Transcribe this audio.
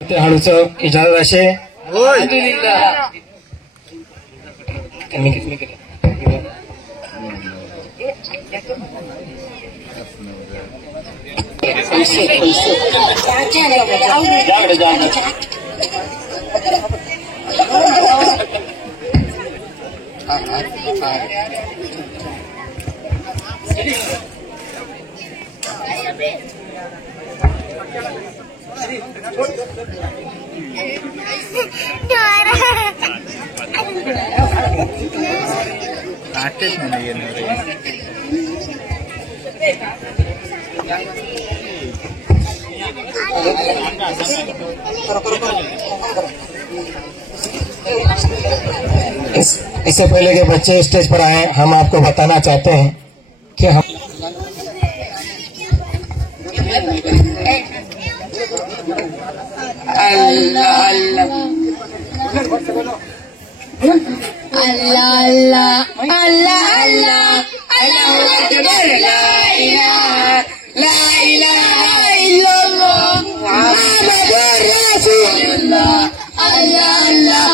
हाडूचं इजाजत असे अल्हम्दुलिल्लाह आर्टिस्ट नहीं है इससे पहले के बच्चे स्टेज पर आए, हम आपको बताना चाहते हैं कि हम अल्लाह अल्लाह अल्लाह अल्लाह अल्लाह अकबर ला इलाहा इल्लल्लाह मुहम्मदुर रसूलुल्लाह अल्लाह अल्लाह